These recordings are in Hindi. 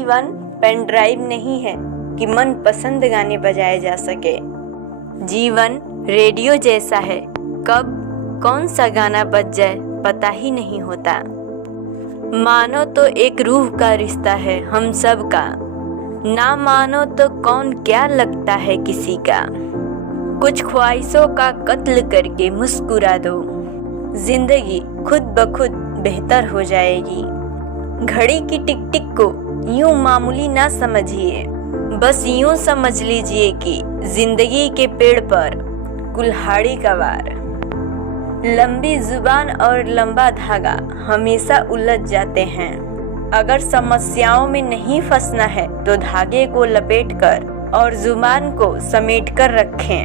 जीवन पेन ड्राइव नहीं है कि मन पसंद गाने बजाए जा सके। जीवन रेडियो जैसा है, कब कौन सा गाना बज जाए पता ही नहीं होता। मानो तो एक रूह का रिश्ता है हम सब का, ना मानो तो कौन क्या लगता है किसी का। कुछ ख्वाहिशों का कत्ल करके मुस्कुरा दो, जिंदगी खुद ब खुद बेहतर हो जाएगी। घड़ी की टिक टिक को यूं मामूली ना समझिए, बस यूं समझ लीजिए कि जिंदगी के पेड़ पर कुल्हाड़ी का वार। लंबी जुबान और लंबा धागा हमेशा उलझ जाते हैं। अगर समस्याओं में नहीं फंसना है तो धागे को लपेटकर और जुबान को समेटकर रखें।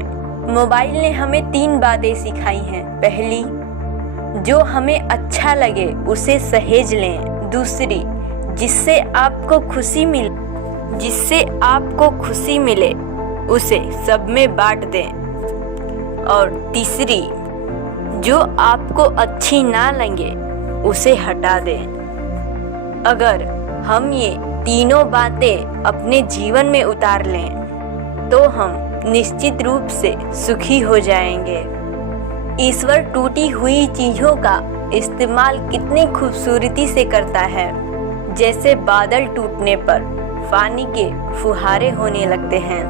मोबाइल ने हमें 3 बातें सिखाई हैं। पहली, जो हमें अच्छा लगे उसे सहेज लें। दूसरी, जिससे आपको खुशी मिले उसे सब में बांट दें। और तीसरी, जो आपको अच्छी ना लगे उसे हटा दें। अगर हम ये तीनों बातें अपने जीवन में उतार लें तो हम निश्चित रूप से सुखी हो जाएंगे। ईश्वर टूटी हुई चीजों का इस्तेमाल कितनी खूबसूरती से करता है। जैसे बादल टूटने पर पानी के फुहारे होने लगते हैं,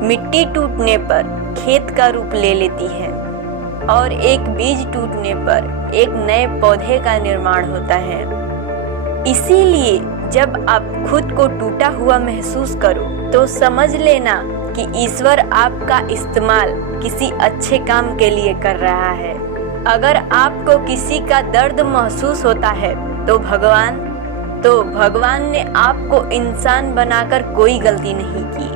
मिट्टी टूटने पर खेत का रूप ले लेती है और एक बीज टूटने पर एक नए पौधे का निर्माण होता है। इसीलिए जब आप खुद को टूटा हुआ महसूस करो तो समझ लेना कि ईश्वर आपका इस्तेमाल किसी अच्छे काम के लिए कर रहा है। अगर आपको किसी का दर्द महसूस होता है तो भगवान ने आपको इंसान बनाकर कोई गलती नहीं की।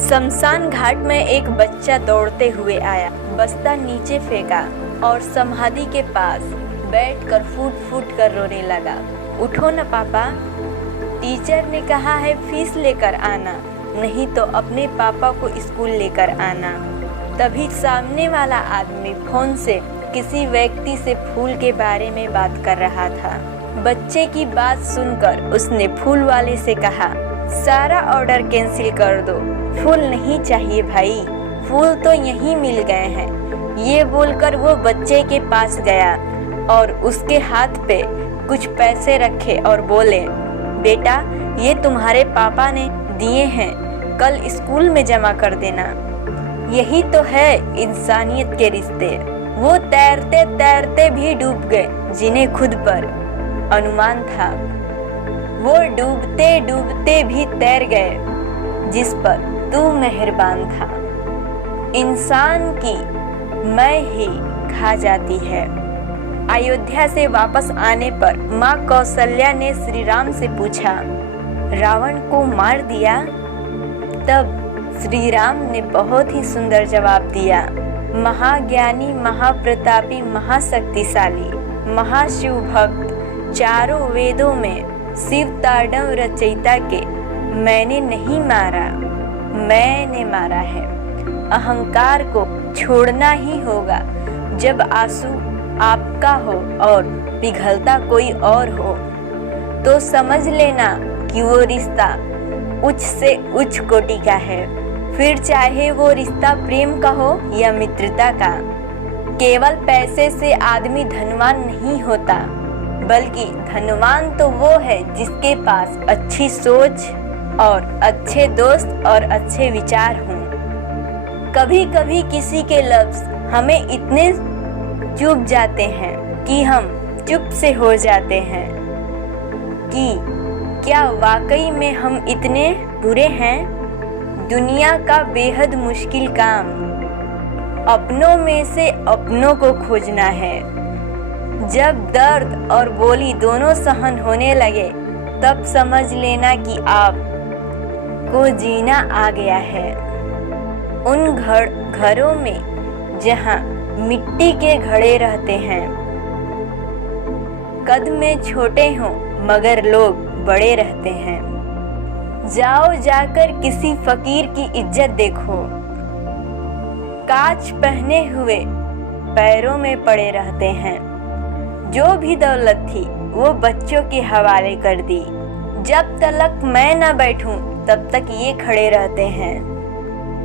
शमशान घाट में एक बच्चा दौड़ते हुए आया, बस्ता नीचे फेंका और समाधि के पास बैठकर फूट फूट कर रोने लगा। उठो न पापा, टीचर ने कहा है फीस लेकर आना, नहीं तो अपने पापा को स्कूल लेकर आना। तभी सामने वाला आदमी फोन से किसी व्यक्ति से फूल के बारे में बात कर रहा था। बच्चे की बात सुनकर उसने फूल वाले से कहा, सारा ऑर्डर कैंसिल कर दो, फूल नहीं चाहिए भाई, फूल तो यहीं मिल गए हैं। ये बोलकर वो बच्चे के पास गया और उसके हाथ पे कुछ पैसे रखे और बोले, बेटा ये तुम्हारे पापा ने दिए हैं, कल स्कूल में जमा कर देना। यही तो है इंसानियत के रिश्ते। वो तैरते तैरते भी डूब गए जिन्हें खुद पर अनुमान था। वो डूबते डूबते भी तैर गए जिस पर तू मेहरबान था। इंसान की मैं ही खा जाती है। अयोध्या से वापस आने पर माँ कौशल्या ने श्री राम से पूछा, रावण को मार दिया? तब श्री राम ने बहुत ही सुंदर जवाब दिया, महाज्ञानी, महाप्रतापी, महाशक्तिशाली, महाशिव भक्त, चारों वेदों में शिव तांडव रचयिता के मैंने नहीं मारा, मैंने मारा है। अहंकार को छोड़ना ही होगा। जब आंसू आपका हो और पिघलता कोई और हो तो समझ लेना कि वो रिश्ता उच्च से उच्च कोटि का है। फिर चाहे वो रिश्ता प्रेम का हो या मित्रता का। केवल पैसे से आदमी धनवान नहीं होता, बल्कि धनवान तो वो है जिसके पास अच्छी सोच और अच्छे दोस्त और अच्छे विचार हों। कभी कभी किसी के लफ्ज हमें इतने चुभ जाते हैं कि हम चुप से हो जाते हैं कि क्या वाकई में हम इतने बुरे हैं। दुनिया का बेहद मुश्किल काम अपनों में से अपनों को खोजना है। जब दर्द और बोली दोनों सहन होने लगे तब समझ लेना कि आप को जीना आ गया है। उन घरों में जहां मिट्टी के घड़े रहते हैं, कद में छोटे हों मगर लोग बड़े रहते हैं। जाओ जाकर किसी फकीर की इज्जत देखो, कांच पहने हुए पैरों में पड़े रहते हैं। जो भी दौलत थी वो बच्चों के हवाले कर दी। जब तक मैं न बैठूं तब तक ये खड़े रहते हैं।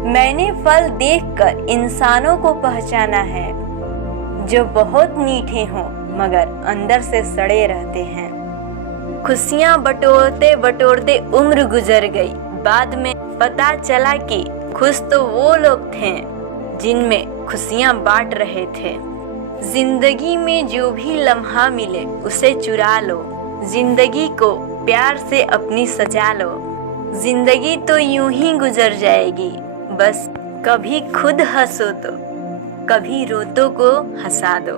मैंने फल देखकर इंसानों को पहचाना है, जो बहुत मीठे हों मगर अंदर से सड़े रहते हैं। खुशियाँ बटोरते बटोरते उम्र गुजर गई, बाद में पता चला कि खुश तो वो लोग थे जिनमें खुशियाँ बांट रहे थे। जिंदगी में जो भी लम्हा मिले उसे चुरा लो, जिंदगी को प्यार से अपनी सजा लो। जिंदगी तो यूं ही गुजर जाएगी, बस कभी खुद हंसो तो कभी रोतों को हंसा दो।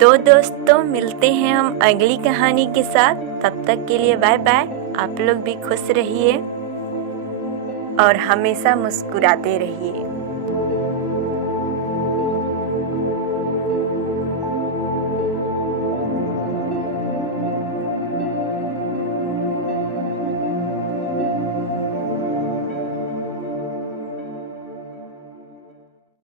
तो दोस्तों, मिलते हैं हम अगली कहानी के साथ। तब तक के लिए बाय बाय। आप लोग भी खुश रहिए और हमेशा मुस्कुराते रहिए।